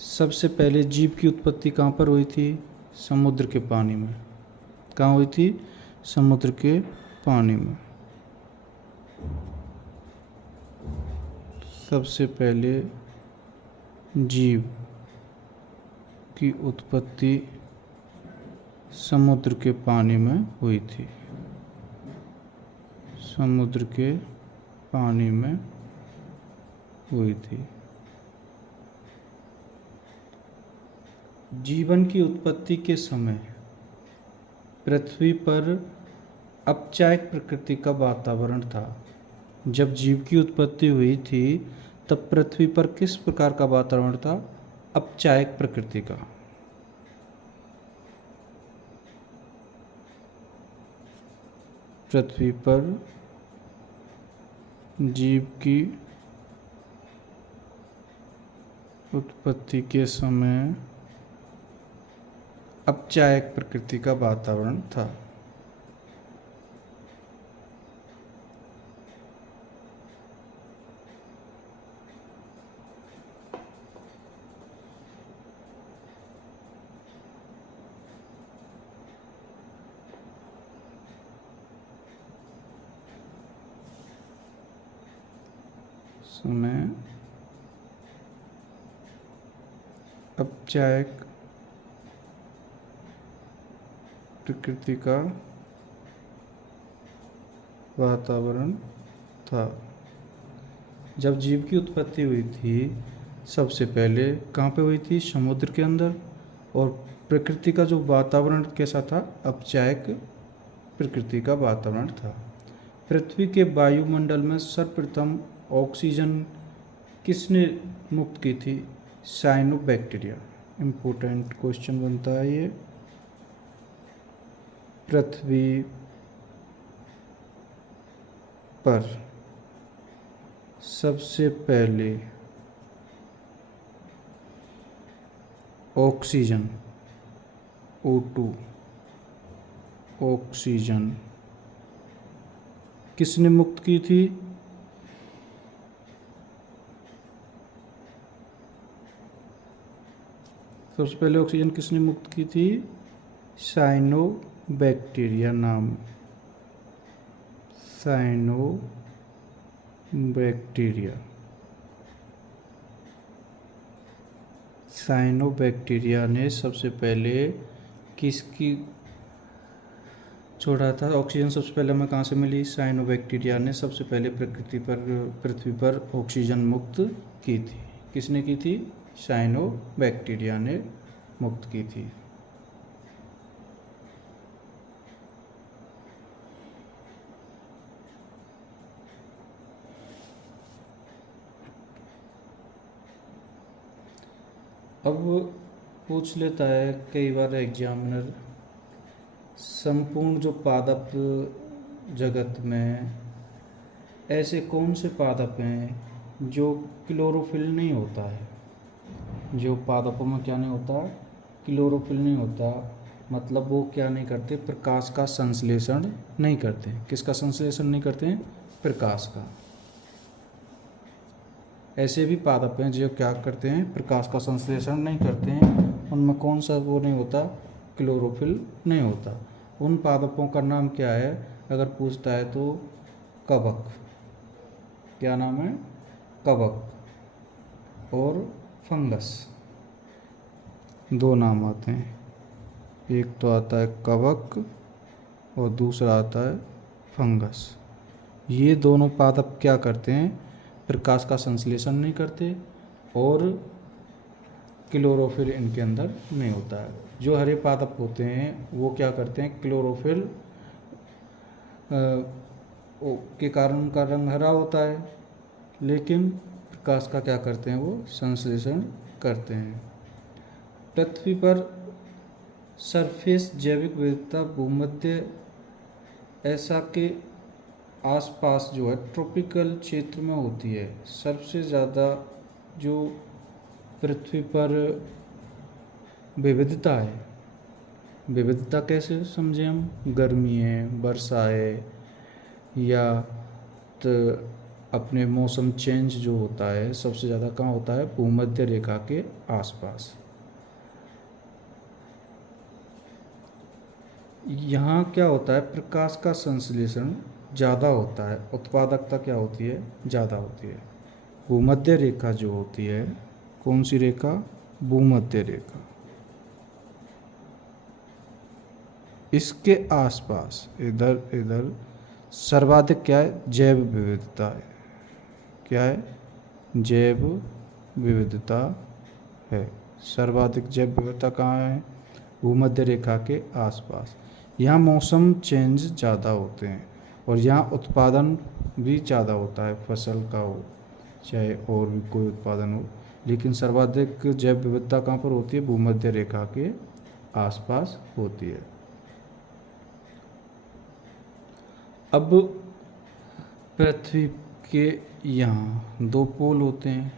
सबसे पहले जीव की उत्पत्ति कहाँ पर हुई थी? समुद्र के पानी में। कहाँ हुई थी? समुद्र के पानी में। सबसे पहले जीव की उत्पत्ति समुद्र के पानी में हुई थी। समुद्र के पानी में हुई थी। जीवन की उत्पत्ति के समय पृथ्वी पर औपचारिक प्रकृति का वातावरण था। जब जीव की उत्पत्ति हुई थी तब पृथ्वी पर किस प्रकार का वातावरण था? औपचारिक प्रकृति का। पृथ्वी पर जीव की उत्पत्ति के समय औपचारिक प्रकृति का वातावरण था। समय औपचारिक प्रकृति का वातावरण था। जब जीव की उत्पत्ति हुई थी सबसे पहले कहाँ पे हुई थी? समुद्र के अंदर। और प्रकृति का जो वातावरण कैसा था? औपचारिक प्रकृति का वातावरण था। पृथ्वी के वायुमंडल में सर्वप्रथम ऑक्सीजन किसने मुक्त की थी? साइनोबैक्टीरिया। इम्पोर्टेंट क्वेश्चन बनता है ये। पृथ्वी पर सबसे पहले ऑक्सीजन O2 ऑक्सीजन किसने मुक्त की थी? सबसे पहले ऑक्सीजन किसने मुक्त की थी? साइनोबैक्टीरिया नाम। साइनोबैक्टीरिया। साइनोबैक्टीरिया ने सबसे पहले किसकी छोड़ा था ऑक्सीजन? सबसे पहले हमें कहाँ से मिली? साइनोबैक्टीरिया ने सबसे पहले पृथ्वी पर ऑक्सीजन मुक्त की थी। किसने की थी? साइनोबैक्टीरिया ने मुक्त की थी। अब पूछ लेता है कई बार एग्जामिनर, संपूर्ण जो पादप जगत में ऐसे कौन से पादप हैं जो क्लोरोफिल नहीं होता है? जो पादपों में क्या नहीं होता? क्लोरोफिल नहीं होता। मतलब वो क्या नहीं करते? प्रकाश का संश्लेषण नहीं करते। किसका संश्लेषण नहीं करते हैं? प्रकाश का। ऐसे भी पादप हैं जो क्या करते हैं? प्रकाश का संश्लेषण नहीं करते हैं। उनमें कौन सा वो नहीं होता? क्लोरोफिल नहीं होता। उन पादपों का नाम क्या है अगर पूछता है तो? कवक। क्या नाम है? कवक और फंगस। दो नाम आते हैं, एक तो आता है कवक और दूसरा आता है फंगस। ये दोनों पादप क्या करते हैं? प्रकाश का संश्लेषण नहीं करते और क्लोरोफिल इनके अंदर नहीं होता है। जो हरे पादप होते हैं वो क्या करते हैं? क्लोरोफिल के कारण उनका रंग हरा होता है, लेकिन प्रकाश का क्या करते हैं? वो संश्लेषण करते हैं। पृथ्वी पर सरफेस जैविक विविधता भूमध्य ऐसा के आसपास जो है ट्रॉपिकल क्षेत्र में होती है। सबसे ज़्यादा जो पृथ्वी पर विविधता है, विविधता कैसे समझें हम? गर्मी है, वर्षा है, या अपने मौसम चेंज जो होता है सबसे ज़्यादा कहाँ होता है? भूमध्य रेखा के आसपास। यहाँ क्या होता है? प्रकाश का संश्लेषण ज़्यादा होता है, उत्पादकता क्या होती है? ज़्यादा होती है। भूमध्य रेखा जो होती है, कौन सी रेखा? भूमध्य रेखा। इसके आसपास इधर इधर सर्वाधिक क्या है? जैव विविधता है। क्या है? जैव विविधता है। सर्वाधिक जैव विविधता कहाँ है? भूमध्य रेखा के आसपास। यहाँ मौसम चेंज ज़्यादा होते हैं और यहाँ उत्पादन भी ज़्यादा होता है, फसल का हो चाहे और भी कोई उत्पादन हो, लेकिन सर्वाधिक जैव विविधता कहाँ पर होती है? भूमध्य रेखा के आसपास होती है। अब पृथ्वी के यहाँ दो पोल होते हैं,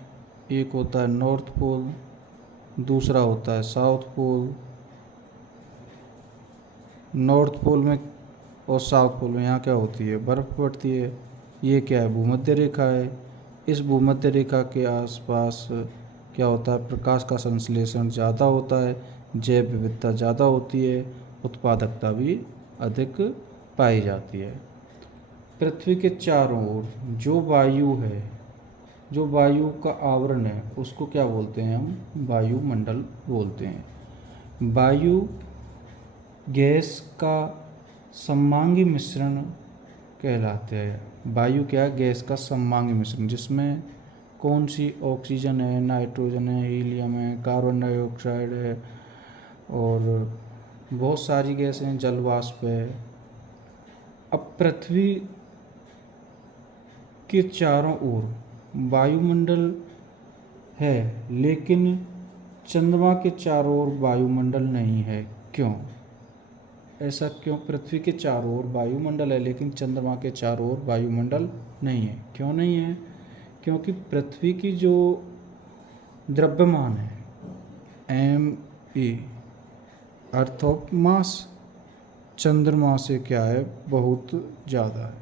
एक होता है नॉर्थ पोल, दूसरा होता है साउथ पोल। नॉर्थ पोल में और साउथ पोल में यहाँ क्या होती है? बर्फ़ पड़ती है। ये क्या है? भूमध्य रेखा है। इस भूमध्य रेखा के आसपास क्या होता है? प्रकाश का संश्लेषण ज़्यादा होता है, जैव विविधता ज़्यादा होती है, उत्पादकता भी अधिक पाई जाती है। पृथ्वी के चारों ओर जो वायु है, जो वायु का आवरण है, उसको क्या बोलते हैं? हम वायुमंडल बोलते हैं। वायु गैस का सममांगी मिश्रण कहलाते हैं। वायु क्या है? गैस का सममांगी मिश्रण, जिसमें कौन सी? ऑक्सीजन है, नाइट्रोजन है, हीलियम है, कार्बन डाइऑक्साइड है और बहुत सारी गैसें हैं, जल वाष्प है। अब पृथ्वी के चारों ओर वायुमंडल है, लेकिन चंद्रमा के चारों ओर वायुमंडल नहीं है। क्यों? ऐसा क्यों? पृथ्वी के चारों ओर वायुमंडल है लेकिन चंद्रमा के चारों ओर वायुमंडल नहीं है। क्यों नहीं है? क्योंकि पृथ्वी की जो द्रव्यमान है, m अर्थ ऑफ मास, चंद्रमा से क्या है? बहुत ज़्यादा है।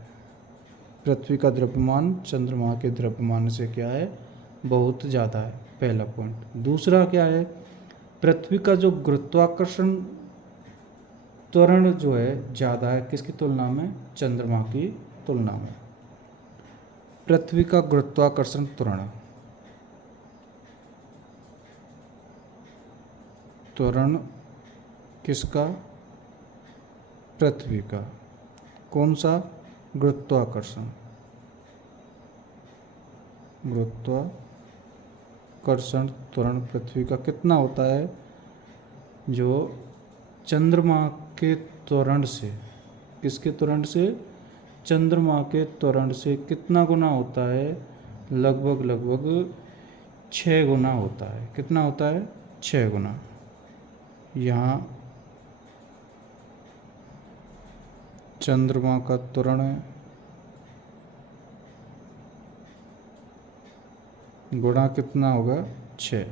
पृथ्वी का द्रव्यमान चंद्रमा के द्रव्यमान से क्या है? बहुत ज़्यादा है। पहला पॉइंट। दूसरा क्या है? पृथ्वी का जो गुरुत्वाकर्षण त्वरण जो है ज़्यादा है, किसकी तुलना में? चंद्रमा की तुलना में। पृथ्वी का गुरुत्वाकर्षण त्वरण, त्वरण किसका? पृथ्वी का। कौन सा? गुरुत्वाकर्षण। गुरुत्वाकर्षण त्वरण पृथ्वी का कितना होता है? जो चंद्रमा के त्वरण से, किसके त्वरण से? चंद्रमा के त्वरण से कितना गुना होता है? लगभग 6 गुना होता है। कितना होता है? 6 गुना। यहाँ चंद्रमा का त्वरण गुणा कितना होगा? 6।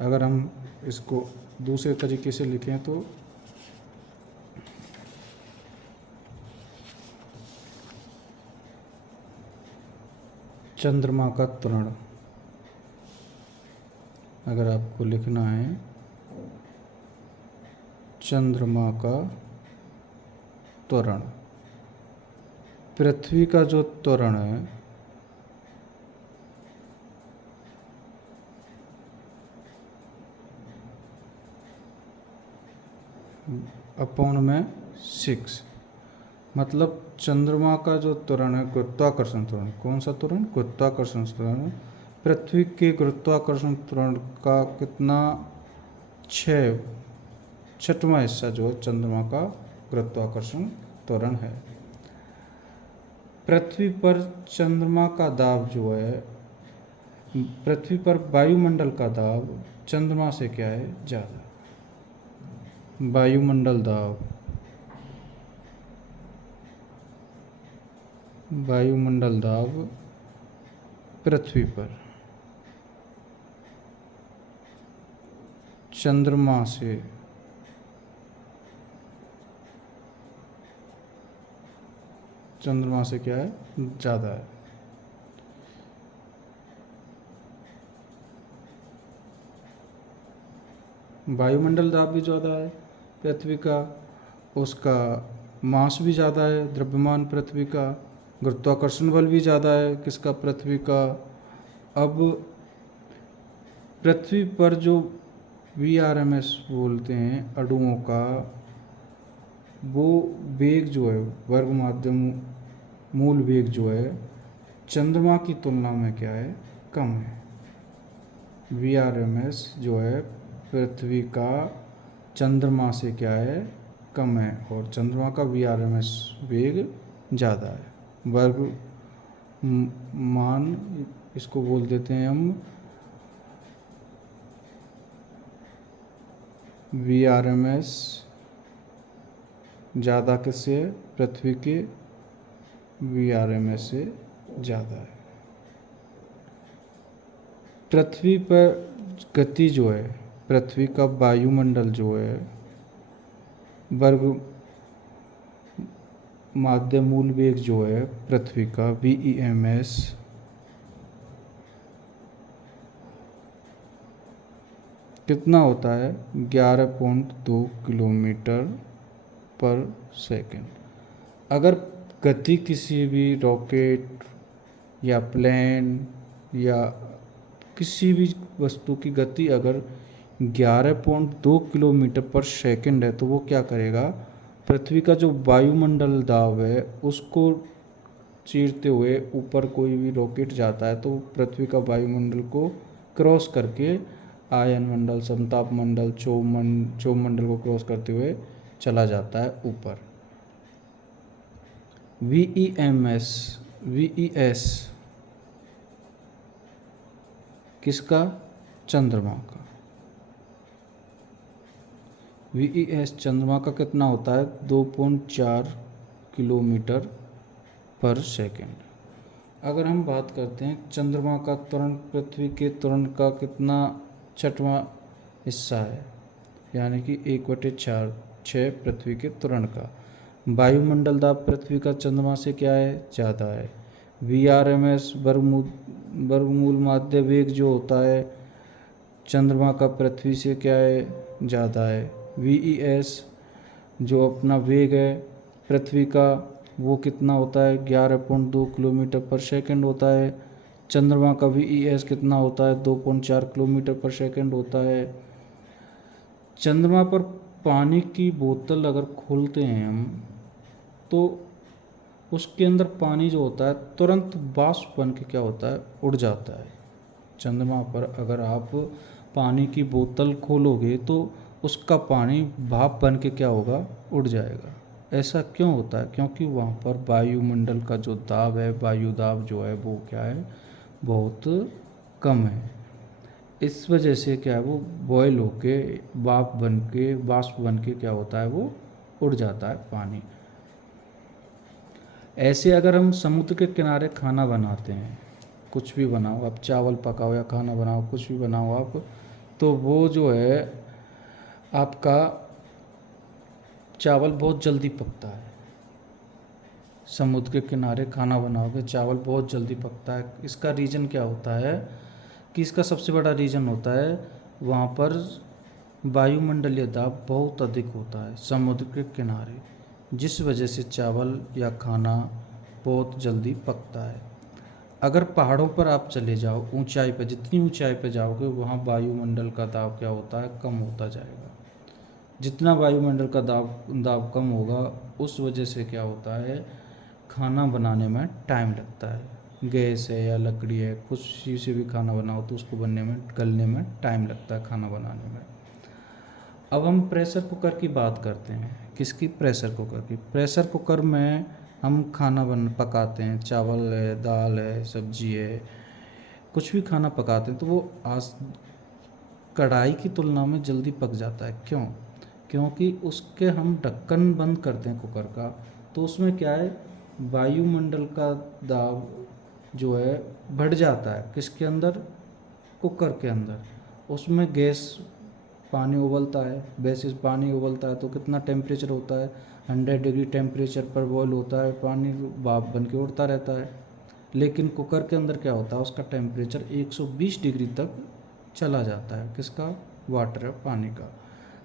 अगर हम इसको दूसरे तरीके से लिखें तो चंद्रमा का त्वरण अगर आपको लिखना है, चंद्रमा का त्वरण, पृथ्वी का जो त्वरण है अपॉन में 6, मतलब चंद्रमा का जो त्वरण है, गुरुत्वाकर्षण त्वरण, कौन सा त्वरण? गुरुत्वाकर्षण त्वरण। पृथ्वी के गुरुत्वाकर्षण त्वरण का कितना? 6वां हिस्सा जो है चंद्रमा का गुरुत्वाकर्षण त्वरण है। पृथ्वी पर चंद्रमा का दाब जो है, पृथ्वी पर वायुमंडल का दाब चंद्रमा से क्या है? ज़्यादा। वायुमंडल दाब, वायुमंडल दाब पृथ्वी पर चंद्रमा से क्या है? ज़्यादा है। वायुमंडल दाब भी ज़्यादा है पृथ्वी का, उसका मास भी ज़्यादा है द्रव्यमान पृथ्वी का, गुरुत्वाकर्षण बल भी ज़्यादा है किसका, पृथ्वी का। अब पृथ्वी पर जो VRMS बोलते हैं अणुओं का, वो वेग जो है, वर्ग माध्यम मूल वेग जो है, चंद्रमा की तुलना में क्या है, कम है। VRMS जो है पृथ्वी का चंद्रमा से क्या है, कम है, और चंद्रमा का VRMS वेग ज़्यादा है। वर्ग मान इसको बोल देते हैं हम VRMS ज़्यादा किससे है, पृथ्वी के VRMS से ज़्यादा है। पृथ्वी पर गति जो है, पृथ्वी का वायुमंडल जो है, वर्ग माध्य मूल वेग जो है पृथ्वी का VEMS कितना होता है, 11.2 किलोमीटर पर सेकेंड। अगर गति किसी भी रॉकेट या प्लेन या किसी भी वस्तु की गति अगर 11.2 किलोमीटर पर सेकेंड है तो वो क्या करेगा, पृथ्वी का जो वायुमंडल दाब है उसको चीरते हुए ऊपर कोई भी रॉकेट जाता है तो पृथ्वी का वायुमंडल को क्रॉस करके आयन मंडल, समताप मंडल, क्षोभ मंडल को क्रॉस करते हुए चला जाता है ऊपर। VES किसका, चंद्रमा का। VES चंद्रमा का कितना होता है, 2.4 किलोमीटर पर सेकेंड। अगर हम बात करते हैं चंद्रमा का त्वरण पृथ्वी के त्वरण का कितना 6वां हिस्सा है, यानी कि 1/6 पृथ्वी के त्वरण का। वायुमंडल दाब पृथ्वी का चंद्रमा से क्या है, ज़्यादा है। VRMS वर्गमूल माध्य वेग जो होता है चंद्रमा का पृथ्वी से क्या है, ज़्यादा है। VES जो अपना वेग है पृथ्वी का वो कितना होता है, 11.2 किलोमीटर पर सेकेंड होता है। चंद्रमा का VES कितना होता है, 2.4 किलोमीटर पर सेकेंड होता है। चंद्रमा पर पानी की बोतल अगर खोलते हैं हम तो उसके अंदर पानी जो होता है तुरंत वाष्प बन के क्या होता है, उड़ जाता है। चंद्रमा पर अगर आप पानी की बोतल खोलोगे तो उसका पानी भाप बन के क्या होगा, उड़ जाएगा। ऐसा क्यों होता है, क्योंकि वहाँ पर वायुमंडल का जो दाब है, वायु दाब जो है वो क्या है, बहुत कम है। इस वजह से क्या है, वो बॉयल होके वाष्प बन के क्या होता है, वो उड़ जाता है पानी। ऐसे अगर हम समुद्र के किनारे खाना बनाते हैं, कुछ भी बनाओ आप, चावल पकाओ या खाना बनाओ, कुछ भी बनाओ आप, तो वो जो है आपका चावल बहुत जल्दी पकता है। समुद्र के किनारे खाना बनाओगे चावल बहुत जल्दी पकता है। इसका रीज़न क्या होता है कि इसका सबसे बड़ा रीज़न होता है वहाँ पर वायुमंडलीय दाब बहुत अधिक होता है समुद्र के किनारे, जिस वजह से चावल या खाना बहुत जल्दी पकता है। अगर पहाड़ों पर आप चले जाओ, ऊंचाई पर, जितनी ऊंचाई पर जाओगे वहाँ वायुमंडल का दाब क्या होता है, कम होता जाएगा। जितना वायुमंडल का दाब कम होगा उस वजह से क्या होता है, खाना बनाने में टाइम लगता है। गैस है या लकड़ी है, कुछ चीज़ से भी खाना बनाओ तो उसको बनने में, गलने में टाइम लगता है खाना बनाने में। अब हम प्रेशर कुकर की बात करते हैं। किसकी, प्रेशर कुकर की। प्रेशर कुकर में हम खाना पकाते हैं, चावल है, दाल है, सब्जी है, कुछ भी खाना पकाते हैं तो वो कढ़ाई की तुलना में जल्दी पक जाता है। क्यों, क्योंकि उसके हम ढक्कन बंद करते हैं कुकर का तो उसमें क्या है, वायुमंडल का दाब जो है बढ़ जाता है। किसके अंदर, कुकर के अंदर। उसमें गैस, पानी उबलता है, वैसे पानी उबलता है तो कितना टेम्परेचर होता है, 100 डिग्री टेम्परेचर पर बॉयल होता है पानी, भाप बन के उड़ता रहता है। लेकिन कुकर के अंदर क्या होता है, उसका टेम्परेचर 120 डिग्री तक चला जाता है। किसका, वाटर है, पानी का।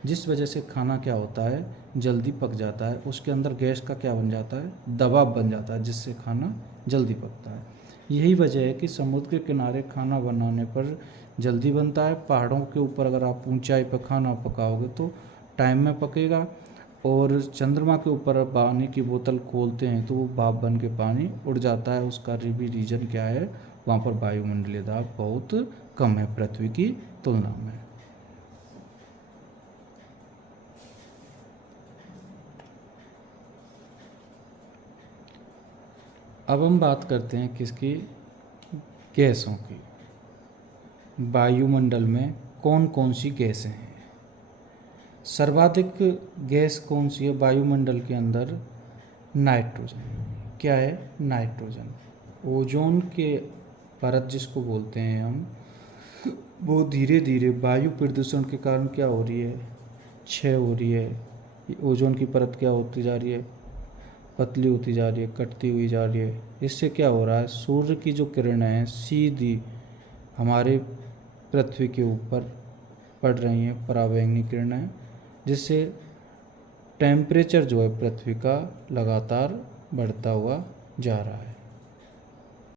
जिस वजह से खाना क्या होता है, जल्दी पक जाता है। उसके अंदर गैस का क्या बन जाता है, दबाव बन जाता है, जिससे खाना जल्दी पकता है। यही वजह है कि समुद्र के किनारे खाना बनाने पर जल्दी बनता है। पहाड़ों के ऊपर अगर आप ऊंचाई पर खाना पकाओगे तो टाइम में पकेगा। और चंद्रमा के ऊपर आप पानी की बोतल खोलते हैं तो वो भाप बन के पानी उड़ जाता है। उसका भी रीज़न क्या है, वहाँ पर वायुमंडलीय दाब बहुत कम है पृथ्वी की तुलना में। अब हम बात करते हैं किसकी, गैसों की। वायुमंडल में कौन कौन सी गैसें हैं। सर्वाधिक गैस कौन सी है वायुमंडल के अंदर, नाइट्रोजन। क्या है, नाइट्रोजन। ओजोन के परत जिसको बोलते हैं हम, वो धीरे धीरे वायु प्रदूषण के कारण क्या हो रही है, क्षय हो रही है। ये ओजोन की परत क्या होती जा रही है, पतली होती जा रही है, कटती हुई जा रही है। इससे क्या हो रहा है, सूर्य की जो किरणें हैं सीधी हमारे पृथ्वी के ऊपर पड़ रही हैं, पराबैंगनी किरणें, जिससे टेम्परेचर जो है पृथ्वी का लगातार बढ़ता हुआ जा रहा है।